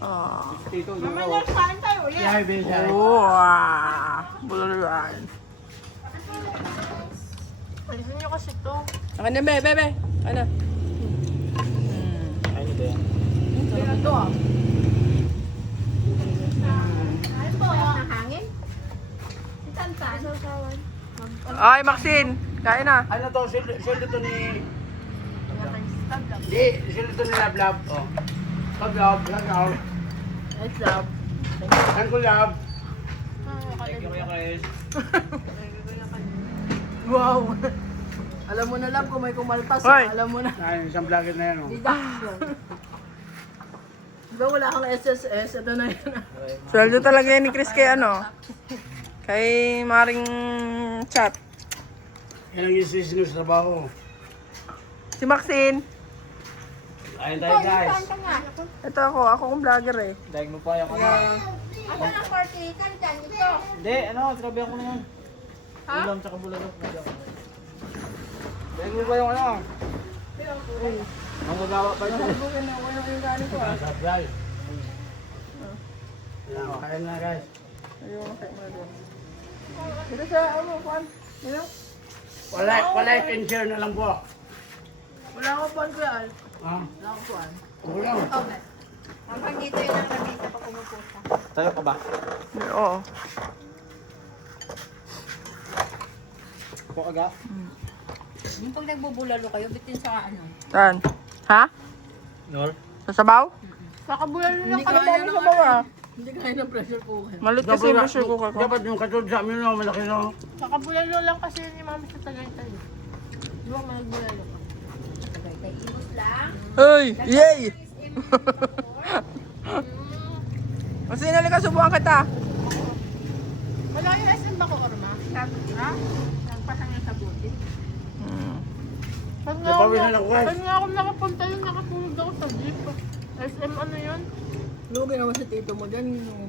Oh. Tito, Mamaya kain tayo ulit. Yeah, baby. Wow. Bulaluan. Alisin niyo kasi to. Akin na, bebe. Ano? Ano ba yan? Pero to ah. Kain po. Ng hangin? Tantan. Ay, Maxine. Kain na. Ano to? Sweldo to ni... Hindi, sweldo to ni Love Love. Oh. Love Love, Love Love. It's love. Saan ko Love? Thank you, Kuya Chris. Wow! Alam mo na lang kung may kumalpas, Hoy. alam mo na. Ay, isang vlogger na yan. Oh. Diba wala kang SSS, ito na yun. Sweldo talaga yan ni Chris kay ano? Kay Maring Chat. Yan ang isisinyo sa trabaho. Si Maxine. Ayun tayo guys. Ito ako kong vlogger eh. Daig mo pa yung ano. Asan ang party? Kantan ito. Hindi, ano, trabaho ko na yan. Ulam tsaka bulalok. Daig mo pa yung ano. Ang gagawa pa ito. Bukin na ako yung galing ko ah. Sabay. Kaya na guys. Ayun, kaya mo doon. Dito sa ano, Juan? Ano? Wala and share na lang po. Wala akong pan kuya Al. Ha? Wala akong pan. Ulam. Hanggang dito yun ang lamesa pa pumupusa. Tayo ka ba? Oo. Po aga? Yung pag nagbubulalo kayo, bitin sa ano? Saan? Ha? Nor? Sa sabaw? Kakabulalo lang Hindi kami. kaya Sa ng sabaw ah. Hindi kaya ng pressure cooker. Malit kasi yung pressure cooker ko. Dapat yung katulad sa amin no, malaki no. Kakabulalo lang kasi yun ni Mami sa Tagaytay. Di ba magbulalo ka? Tagaytay, inos lang. Hey! Yay! Kasi nalika subukan kita. Wala yung SM ba ko, Orma? Ha? Nagpasang yung sabuti. Saan nga Napawisan ako guys. saan nga ako nakapunta yun? Nakatulog ako sa jeep. SM ano yun? Lugi naman si tito mo dyan.